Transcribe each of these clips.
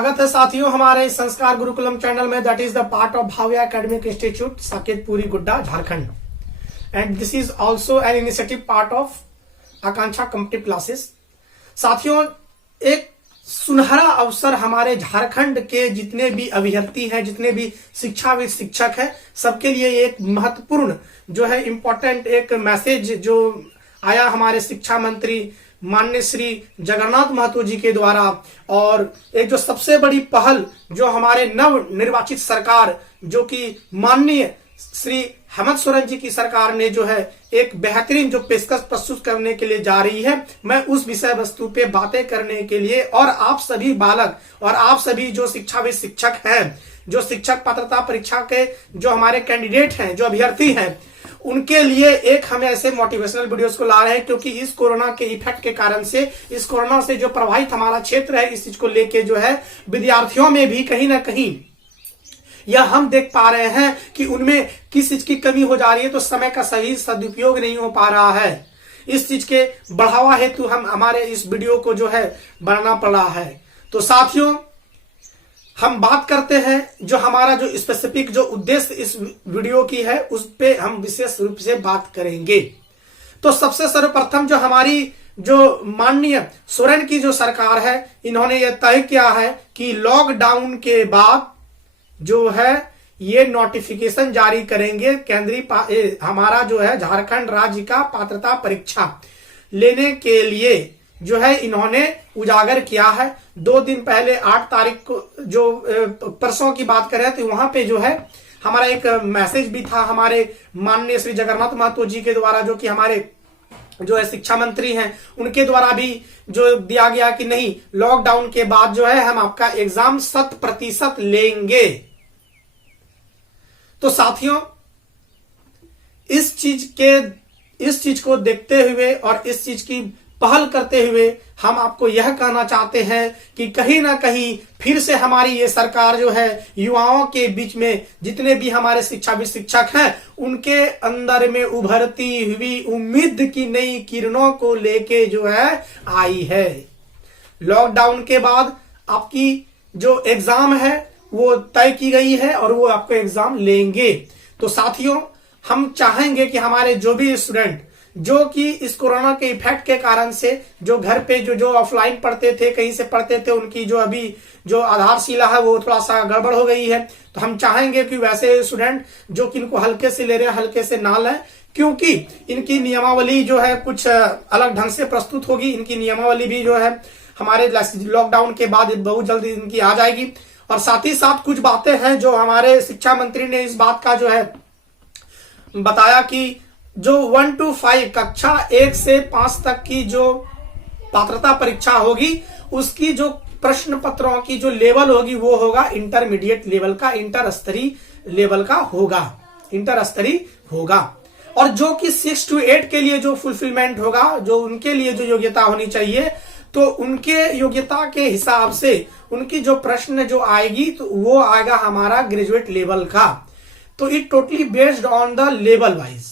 स्वागत है साथियों हमारे इस संस्कार गुरुकुलम चैनल में, that is the part of Bhavya academic institute Saketpuri Gudda Jharkhand, and this is also an initiative part of Akanksha competitive classes. साथियों, एक सुनहरा अवसर हमारे झारखंड के जितने भी अभ्यर्थी हैं, जितने भी शिक्षाविद शिक्षक हैं, सबके लिए एक महत्वपूर्ण जो है इम्पोर्टेंट एक मैसेज जो आया हमारे शिक्षा मंत्री माननीय श्री जगन्नाथ महतो जी के द्वारा, और एक जो सबसे बड़ी पहल जो हमारे नव निर्वाचित सरकार जो कि माननीय श्री हेमंत सोरेन जी की सरकार ने जो है एक बेहतरीन जो पेशकश प्रस्तुत करने के लिए जा रही है, मैं उस विषय वस्तु पे बातें करने के लिए और आप सभी बालक और आप सभी जो शिक्षाविद शिक्षक हैं, जो शिक्षक पात्रता परीक्षा के जो हमारे कैंडिडेट हैं, जो अभ्यर्थी हैं, उनके लिए एक हम ऐसे मोटिवेशनल वीडियोस को ला रहे हैं, क्योंकि इस कोरोना के इफेक्ट के कारण से, इस कोरोना से जो प्रभावित हमारा क्षेत्र है, इस चीज को लेके जो है विद्यार्थियों में भी कहीं ना कहीं यह हम देख पा रहे हैं कि उनमें किस चीज की कमी हो जा रही है, तो समय का सही सदुपयोग नहीं हो पा रहा है। इस चीज के बढ़ावा हेतु हम हमारे इस वीडियो को जो है बनाना पड़ा है। तो साथियों, हम बात करते हैं जो हमारा जो स्पेसिफिक जो उद्देश्य इस वीडियो की है, उस पे हम विशेष रूप से बात करेंगे। तो सबसे सर्वप्रथम जो हमारी जो माननीय सोरेन की जो सरकार है, इन्होंने ये तय किया है कि लॉकडाउन के बाद जो है ये नोटिफिकेशन जारी करेंगे केंद्रीय हमारा जो है झारखंड राज्य का पात्रता परीक्षा लेने के लिए जो है इन्होंने उजागर किया है। 2 दिन पहले 8 तारीख को जो परसों की बात कर रहे थे, वहां पे जो है हमारा एक मैसेज भी था हमारे माननीय श्री जगन्नाथ महतो जी के द्वारा, जो कि हमारे जो है शिक्षा मंत्री हैं, उनके द्वारा भी जो दिया गया कि नहीं, लॉकडाउन के बाद जो है हम आपका एग्जाम 100% लेंगे। तो साथियों, इस चीज को देखते हुए और इस चीज की पहल करते हुए हम आपको यह कहना चाहते हैं कि कहीं ना कहीं फिर से हमारी ये सरकार जो है युवाओं के बीच में जितने भी हमारे शिक्षाविद शिक्षक हैं, उनके अंदर में उभरती हुई उम्मीद की नई किरणों को लेके जो है आई है। लॉकडाउन के बाद आपकी जो एग्जाम है वो तय की गई है और वो आपको एग्जाम लेंगे। तो साथियों, हम चाहेंगे कि हमारे जो भी स्टूडेंट जो कि इस कोरोना के इफेक्ट के कारण से जो घर पे जो ऑफलाइन पढ़ते थे, कहीं से पढ़ते थे, उनकी जो अभी जो आधारशिला है वो थोड़ा सा गड़बड़ हो गई है। तो हम चाहेंगे कि वैसे स्टूडेंट जो कि इनको हल्के से ले रहे हैं, हल्के से ना लें, क्योंकि इनकी नियमावली जो है कुछ अलग ढंग से प्रस्तुत होगी। इनकी नियमावली भी जो है हमारे लॉकडाउन के बाद बहुत जल्दी इनकी आ जाएगी। और साथ ही साथ कुछ बातें हैं जो हमारे शिक्षा मंत्री ने इस बात का जो है बताया कि जो 1 to 5 कक्षा 1 से 5 तक की जो पात्रता परीक्षा होगी, उसकी जो प्रश्न पत्रों की जो लेवल होगी वो होगा इंटरमीडिएट लेवल का, इंटर स्तरीय लेवल का होगा, इंटर स्तरीय होगा। और जो कि 6 to 8 के लिए जो फुलफिलमेंट होगा, जो उनके लिए जो योग्यता होनी चाहिए, तो उनके योग्यता के हिसाब से उनकी जो प्रश्न जो आएगी तो वो आएगा हमारा ग्रेजुएट लेवल का। तो it totally based on the level wise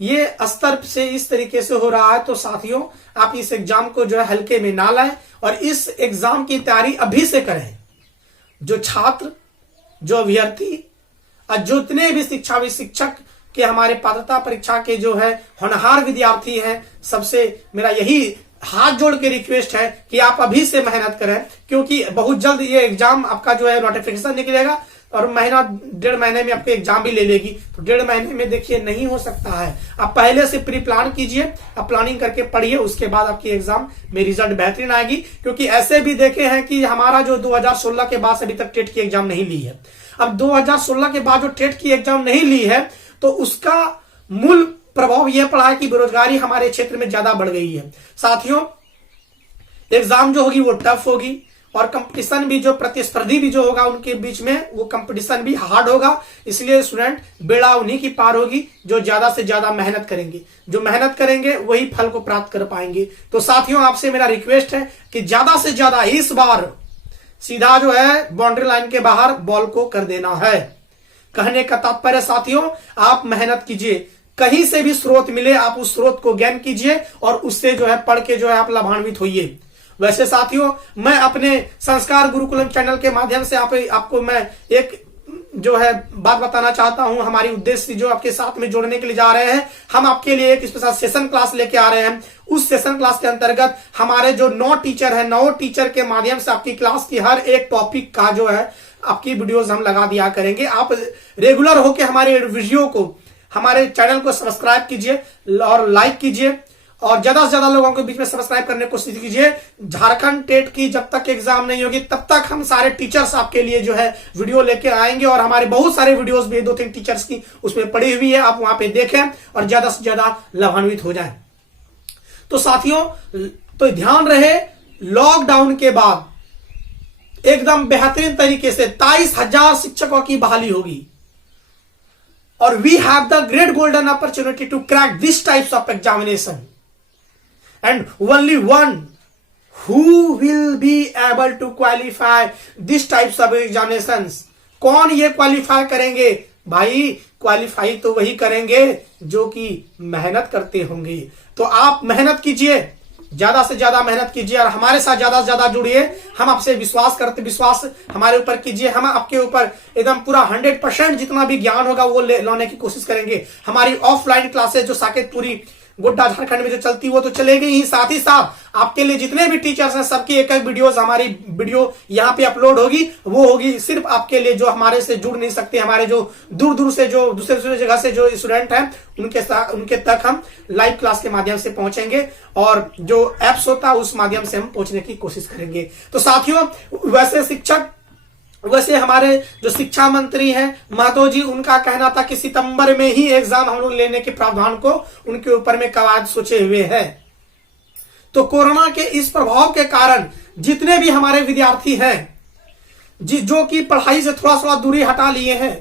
ये स्तर से इस तरीके से हो रहा है। तो साथियों, आप इस एग्जाम को जो है हल्के में ना लाएं और इस एग्जाम की तैयारी अभी से करें। जो छात्र, जो अभ्यर्थी और जितने भी शिक्षाविद शिक्षक के हमारे पात्रता परीक्षा के जो है होनहार विद्यार्थी हैं, सबसे मेरा यही हाथ जोड़ के रिक्वेस्ट है कि आप अभी से मेहनत करें, क्योंकि बहुत जल्द ये एग्जाम आपका जो है नोटिफिकेशन निकलेगा और महीना 1.5 महीने में आपको एग्जाम भी ले लेगी। तो 1.5 महीने में देखिए नहीं हो सकता है। आप पहले से प्री प्लान कीजिए, आप प्लानिंग करके पढ़िए, उसके बाद आपकी एग्जाम में रिजल्ट बेहतरीन आएगी। क्योंकि ऐसे भी देखे हैं कि हमारा जो 2016 के बाद से अभी तक टेट की एग्जाम नहीं ली है। अब 2016 के बाद जो टेट की एग्जाम नहीं ली है, तो उसका मूल प्रभाव यह पड़ा है कि बेरोजगारी हमारे क्षेत्र में ज्यादा बढ़ गई है। साथियों, एग्जाम जो होगी वो टफ होगी और कंपटीशन भी जो प्रतिस्पर्धी भी जो होगा उनके बीच में वो कंपटीशन भी हार्ड होगा। इसलिए स्टूडेंट बेड़ा उन्हीं की पार होगी जो ज्यादा से ज्यादा मेहनत करेंगे। जो मेहनत करेंगे वही फल को प्राप्त कर पाएंगे। तो साथियों, आपसे मेरा रिक्वेस्ट है कि ज्यादा से ज्यादा इस बार सीधा जो है बाउंड्री लाइन के बाहर बॉल को कर देना है। कहने का तात्पर्य साथियों, आप मेहनत कीजिए, कहीं से भी स्रोत मिले आप उस स्रोत को ज्ञान कीजिए और उससे जो है पढ़ के जो है आप लाभान्वित होइए। वैसे साथियों, मैं अपने संस्कार गुरुकुलम चैनल के माध्यम से आपको मैं एक जो है बात बताना चाहता हूं। हमारी उद्देश्य जो आपके साथ में जोड़ने के लिए जा रहे हैं, हम आपके लिए एक स्पेशल सेशन क्लास लेके आ रहे हैं। उस सेशन क्लास के अंतर्गत हमारे जो 9 टीचर हैं, 9 टीचर के माध्यम से आपकी क्लास की हर एक टॉपिक का जो है आपकी वीडियोस हम लगा दिया करेंगे। आप रेगुलर होके हमारे वीडियो को, हमारे चैनल को सब्सक्राइब कीजिए और लाइक कीजिए और ज्यादा से ज्यादा लोगों के बीच में सब्सक्राइब करने की कोशिश कीजिए। झारखंड टेट की जब तक एग्जाम नहीं होगी तब तक हम सारे टीचर्स आपके लिए जो है वीडियो लेके आएंगे और हमारे बहुत सारे वीडियोस भी 2-3 टीचर्स की उसमें पड़ी हुई है, आप वहां पे देखें और ज्यादा से ज्यादा लाभान्वित हो जाएं। तो साथियों, तो ध्यान रहे, लॉकडाउन के बाद एकदम बेहतरीन तरीके से 23,000 शिक्षकों की बहाली होगी और we have the great golden opportunity to crack this types of examination and only one who will be able to qualify this types of examinations। कौन ये क्वालिफाई करेंगे? भाई क्वालिफाई तो वही करेंगे जो कि मेहनत करते होंगे। तो आप मेहनत कीजिए, ज्यादा से ज्यादा मेहनत कीजिए और हमारे साथ ज्यादा से ज्यादा जुड़िए। हम आपसे विश्वास हमारे ऊपर कीजिए। हम आपके ऊपर एकदम पूरा 100% जितना भी ज्ञान होगा वो लाने की कोशिश करेंगे। हमारी ऑफलाइन क्लासेस जो साकेत पूरी गोड्डा झारखंड में जो चलती वो तो चलेगी ही, साथ ही साथ आपके लिए जितने भी टीचर्स हैं सबकी एक वीडियोस, हमारी वीडियो यहाँ पे अपलोड होगी। वो होगी सिर्फ आपके लिए जो हमारे से जुड़ नहीं सकते, हमारे जो दूर दूर से जो दूसरे जगह से जो स्टूडेंट हैं उनके तक हम लाइव क्लास के माध्यम से पहुंचेंगे और जो एप्स होता है उस माध्यम से हम पहुंचने की कोशिश करेंगे। तो साथियों, वैसे हमारे जो शिक्षा मंत्री हैं महतो जी, उनका कहना था कि सितंबर में ही एग्जाम हम लोग लेने के प्रावधान को उनके ऊपर में कवायद सोचे हुए है। तो कोरोना के इस प्रभाव के कारण जितने भी हमारे विद्यार्थी हैं जो कि पढ़ाई से थोड़ा सा दूरी हटा लिए हैं,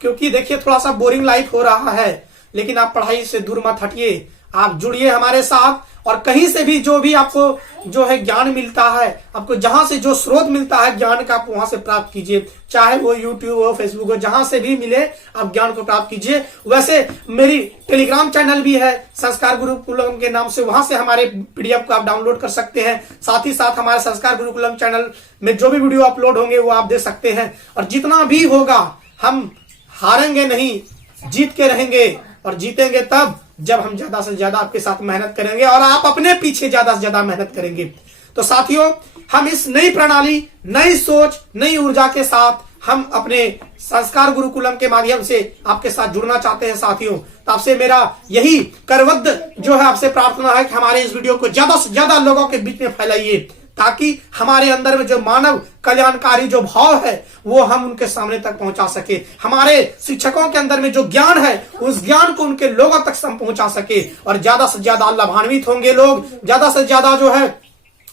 क्योंकि देखिए थोड़ा सा बोरिंग लाइफ हो रहा है, लेकिन आप पढ़ाई से दूर मत हटिए, आप जुड़िए हमारे साथ और कहीं से भी जो भी आपको जो है ज्ञान मिलता है, आपको जहां से जो स्रोत मिलता है ज्ञान का, आप वहां से प्राप्त कीजिए। चाहे वो यूट्यूब हो, फेसबुक हो, जहां से भी मिले आप ज्ञान को प्राप्त कीजिए। वैसे मेरी टेलीग्राम चैनल भी है संस्कार गुरुकुलम के नाम से, वहां से हमारे पीडीएफ को आप डाउनलोड कर सकते हैं। साथ ही साथ हमारे संस्कार गुरुकुलम चैनल में जो भी वीडियो अपलोड होंगे वो आप देख सकते हैं। और जितना भी होगा हम हारेंगे नहीं, जीत के रहेंगे और जीतेंगे तब जब हम ज्यादा से ज्यादा आपके साथ मेहनत करेंगे और आप अपने पीछे ज्यादा से ज्यादा मेहनत करेंगे। तो साथियों, हम इस नई प्रणाली, नई सोच, नई ऊर्जा के साथ हम अपने संस्कार गुरुकुलम के माध्यम से आपके साथ जुड़ना चाहते हैं। साथियों, तो आपसे मेरा यही करवद्द जो है आपसे प्रार्थना है कि हमारे इस वीडियो को ज्यादा से ज्यादा लोगों के बीच में फैलाइए, ताकि हमारे अंदर में जो मानव कल्याणकारी जो भाव है वो हम उनके सामने तक पहुंचा सके। हमारे शिक्षकों के अंदर में जो ज्ञान है उस ज्ञान को उनके लोगों तक हम पहुंचा सके और ज्यादा से ज्यादा लाभान्वित होंगे लोग, ज्यादा से ज्यादा जो है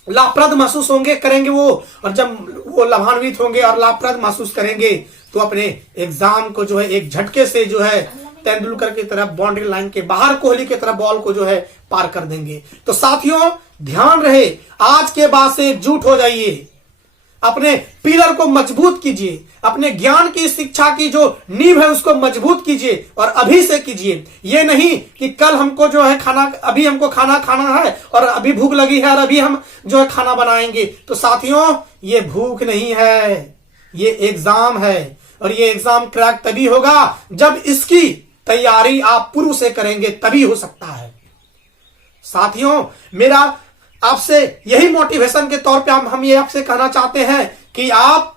लाभप्रद महसूस होंगे करेंगे वो। और जब वो लाभान्वित होंगे और लाभप्रद महसूस करेंगे तो अपने एग्जाम को जो है एक झटके से जो है तेंदुलकर की तरफ बाउंड्री लाइन के बाहर कोहली की तरफ बॉल को जो है पार कर देंगे। तो साथियों, ध्यान रहे, आज के बाद से एकजुट हो जाइए, अपने पिलर को मजबूत कीजिए, अपने ज्ञान की शिक्षा की जो नींव है उसको मजबूत कीजिए और अभी से कीजिए। ये नहीं कि कल हमको जो है अभी हमको खाना खाना है और अभी भूख लगी है और अभी हम जो है खाना बनाएंगे। तो साथियों, ये भूख नहीं है, ये एग्जाम है और ये एग्जाम क्रैक तभी होगा जब इसकी तैयारी आप पूर्व से करेंगे, तभी हो सकता है। साथियों, मेरा आपसे यही मोटिवेशन के तौर पे हम ये आपसे कहना चाहते हैं कि आप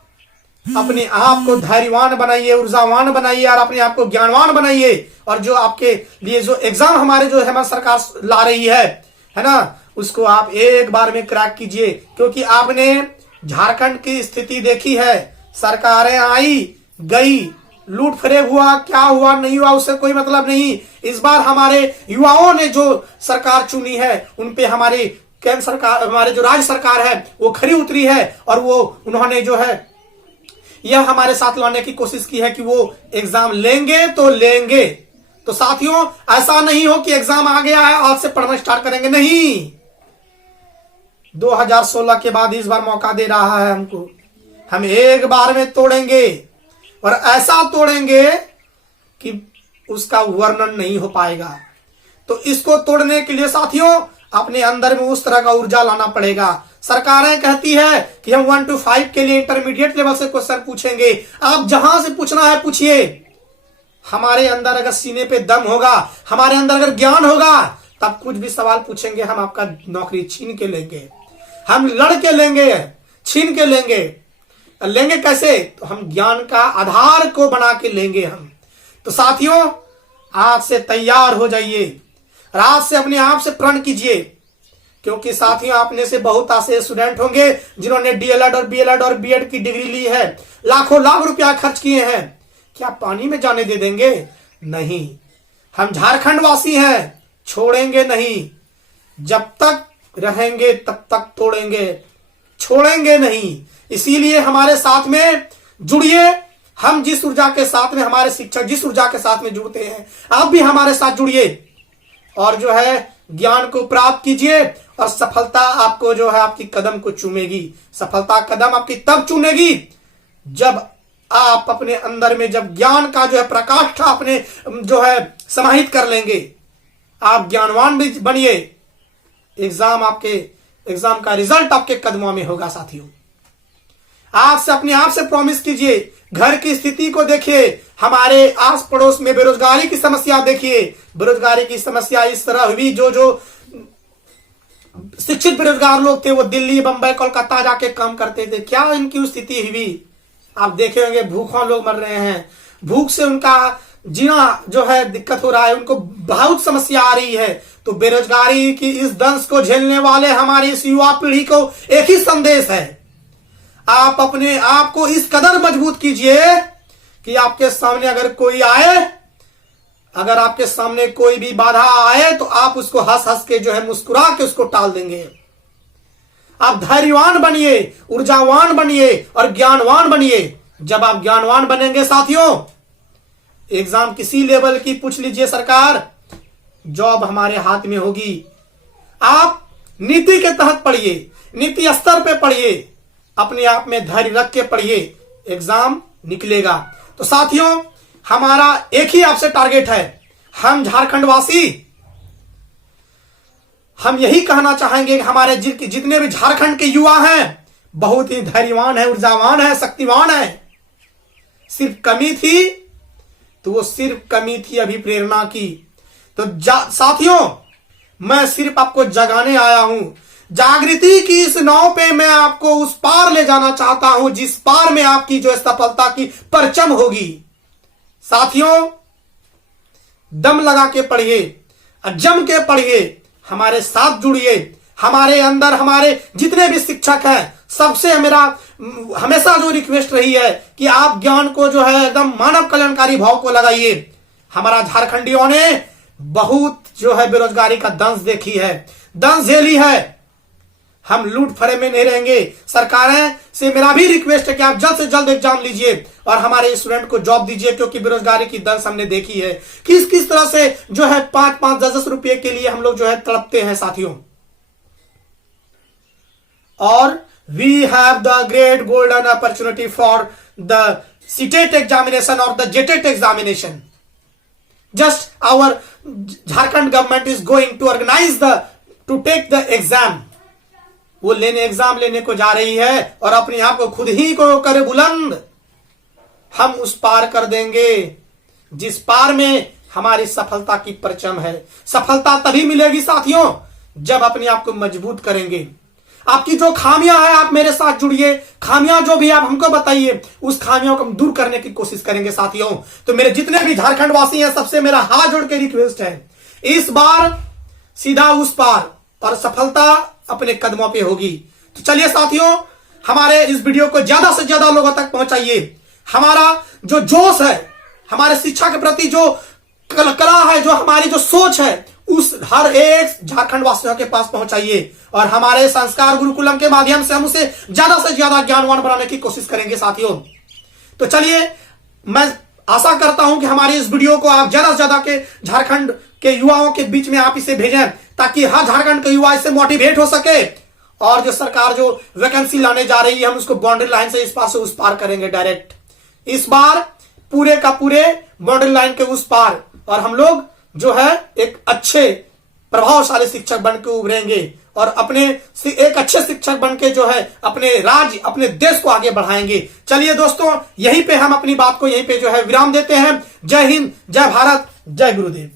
अपने आप को धैर्यवान बनाइए, ऊर्जावान बनाइए और अपने आप को ज्ञानवान बनाइए। और जो आपके लिए जो एग्जाम हमारे जो हेमंत सरकार ला रही है ना, उसको आप एक बार में क्रैक कीजिए, क्योंकि आपने झारखंड की स्थिति देखी है। सरकारें आई गई, लूट फरेब हुआ, क्या हुआ नहीं हुआ उससे कोई मतलब नहीं। इस बार हमारे युवाओं ने जो सरकार चुनी है उन पे हमारी केंद्र सरकार, हमारे जो राज्य सरकार है वो खरी उतरी है और वो उन्होंने जो है यह हमारे साथ लाने की कोशिश की है कि वो एग्जाम लेंगे तो लेंगे। तो साथियों, ऐसा नहीं हो कि एग्जाम आ गया है आज से पढ़ना स्टार्ट करेंगे, नहीं। 2016 के बाद इस बार मौका दे रहा है हमको, हम एक बार में तोड़ेंगे और ऐसा तोड़ेंगे कि उसका वर्णन नहीं हो पाएगा। तो इसको तोड़ने के लिए साथियों अपने अंदर में उस तरह का ऊर्जा लाना पड़ेगा। सरकारें कहती है कि हम 1 to 5 के लिए इंटरमीडिएट लेवल से क्वेश्चन पूछेंगे। आप जहां से पूछना है पूछिए। हमारे अंदर अगर सीने पे दम होगा, हमारे अंदर अगर ज्ञान होगा, तब कुछ भी सवाल पूछेंगे हम आपका नौकरी छीन के लेंगे, हम लड़ के लेंगे, छीन के लेंगे। लेंगे कैसे? तो हम ज्ञान का आधार को बना के लेंगे हम। तो साथियों, आज से तैयार हो जाइए, रात से अपने आप से प्रण कीजिए, क्योंकि साथियों आप में से बहुत ऐसे स्टूडेंट होंगे जिन्होंने डीएलएड और बीएलएड और बीएड की डिग्री ली है, लाखों लाख रुपया खर्च किए हैं। क्या पानी में जाने दे देंगे? नहीं। हम झारखंड वासी हैं, छोड़ेंगे नहीं। जब तक रहेंगे तब तक तोड़ेंगे, छोड़ेंगे नहीं। इसीलिए हमारे साथ में जुड़िए। हम जिस ऊर्जा के साथ में, हमारे शिक्षक जिस ऊर्जा के साथ में जुड़ते हैं, आप भी हमारे साथ जुड़िए और जो है ज्ञान को प्राप्त कीजिए। और सफलता आपको जो है आपकी कदम को चूमेगी। सफलता कदम आपकी तब चूमेगी जब आप अपने अंदर में, जब ज्ञान का जो है प्रकाष्ठा अपने जो है समाहित कर लेंगे। आप ज्ञानवान भी बनिए। एग्जाम का रिजल्ट आपके कदमों में होगा। साथियों, आप से अपने आप से प्रॉमिस कीजिए। घर की स्थिति को देखिए, हमारे आस पड़ोस में बेरोजगारी की समस्या देखिए। बेरोजगारी की समस्या इस तरह हुई, जो शिक्षित बेरोजगार लोग थे वो दिल्ली, बंबई, कोलकाता जाके काम करते थे। क्या इनकी स्थिति हुई? आप देखे होंगे, भूखों लोग मर रहे हैं। भूख से उनका जीना जो है दिक्कत हो रहा है, उनको बहुत समस्या आ रही है। तो बेरोजगारी की इस दंश को झेलने वाले हमारी इस युवा पीढ़ी को एक ही संदेश है, आप अपने आप को इस कदर मजबूत कीजिए कि आपके सामने अगर कोई आए, अगर आपके सामने कोई भी बाधा आए, तो आप उसको हंस हंस के जो है मुस्कुरा के उसको टाल देंगे। आप धैर्यवान बनिए, ऊर्जावान बनिए और ज्ञानवान बनिए। जब आप ज्ञानवान बनेंगे साथियों, एग्जाम किसी लेवल की पूछ लीजिए सरकार, जॉब हमारे हाथ में होगी। आप नीति के तहत पढ़िए, नीति स्तर पे पढ़िए, अपने आप में धैर्य रख के पढ़िए, एग्जाम निकलेगा। तो साथियों, हमारा एक ही आपसे टारगेट है। हम झारखंड वासी, हम यही कहना चाहेंगे कि हमारे जितने भी झारखंड के युवा हैं, बहुत ही धैर्यवान है, ऊर्जावान है, शक्तिवान है। सिर्फ कमी थी, तो वो सिर्फ कमी थी अभी प्रेरणा की। तो साथियों, मैं सिर्फ आपको जगाने आया हूं। जागृति की इस नाव पे मैं आपको उस पार ले जाना चाहता हूं जिस पार में आपकी जो सफलता की परचम होगी। साथियों, दम लगा के पढ़िए, जम के पढ़िए, हमारे साथ जुड़िए। हमारे अंदर हमारे जितने भी शिक्षक हैं, सबसे मेरा हमेशा जो रिक्वेस्ट रही है कि आप ज्ञान को जो है एकदम मानव कल्याणकारी भाव को लगाइए। हमारा झारखंडियों ने बहुत जो है बेरोजगारी का दंश देखी है, दंश झेली है। हम लूट फरे में नहीं रहेंगे। सरकारें से मेरा भी रिक्वेस्ट है कि आप जल्द से जल्द एग्जाम लीजिए और हमारे स्टूडेंट को जॉब दीजिए, क्योंकि बेरोजगारी की दंश हमने देखी है किस किस तरह से जो है 5-5, 10-10 रुपए के लिए हम लोग जो है तड़पते हैं साथियों। और we have the great golden opportunity for the CTET examination और the JTET examination. Just our Jharkhand government is going to organise to take the exam. वो एग्जाम लेने को जा रही है और अपने आप को खुद ही को करे बुलंद। हम उस पार कर देंगे जिस पार में हमारी सफलता की परचम है। सफलता तभी मिलेगी साथियों जब अपने आप को मजबूत करेंगे। आपकी जो खामियां हैं, आप मेरे साथ जुड़िए। खामियां जो भी आप हमको बताइए, उस खामियों को हम दूर करने की कोशिश करेंगे साथियों। तो मेरे जितने भी झारखंड वासी हैं, सबसे मेरा हाथ जोड़ के रिक्वेस्ट है, इस बार सीधा उस पार और सफलता अपने कदमों पे होगी। तो चलिए साथियों, हमारे इस वीडियो को ज्यादा से ज्यादा लोगों तक पहुंचाइए। हमारा जो जोश है, हमारे शिक्षा के प्रति जो कला है, जो हमारी जो सोच है, उस हर एक झारखंड वासियों के पास पहुंचाइए। और हमारे संस्कार गुरुकुलम के माध्यम से हम उसे ज्यादा से ज्यादा ज्ञानवान बनाने की कोशिश करेंगे साथियों। तो चलिए, मैं आशा करता हूं कि हमारी इस वीडियो को आप ज्यादा से ज्यादा के झारखंड के युवाओं के बीच में आप इसे भेजें, ताकि हर झारखंड के युवा इससे मोटिवेट हो सके। और जो सरकार जो वैकेंसी लाने जा रही है, हम उसको बाउंड्री लाइन से इस पार से उस पार करेंगे डायरेक्ट। इस बार पूरे का पूरे बाउंड्री लाइन के उस पार, और हम लोग जो है एक अच्छे प्रभावशाली शिक्षक बनकर उभरेंगे और अपने एक अच्छे शिक्षक बनके जो है अपने राज्य अपने देश को आगे बढ़ाएंगे। चलिए दोस्तों, यहीं पे हम अपनी बात को यहीं पे जो है विराम देते हैं। जय हिंद, जय भारत, जय गुरुदेव।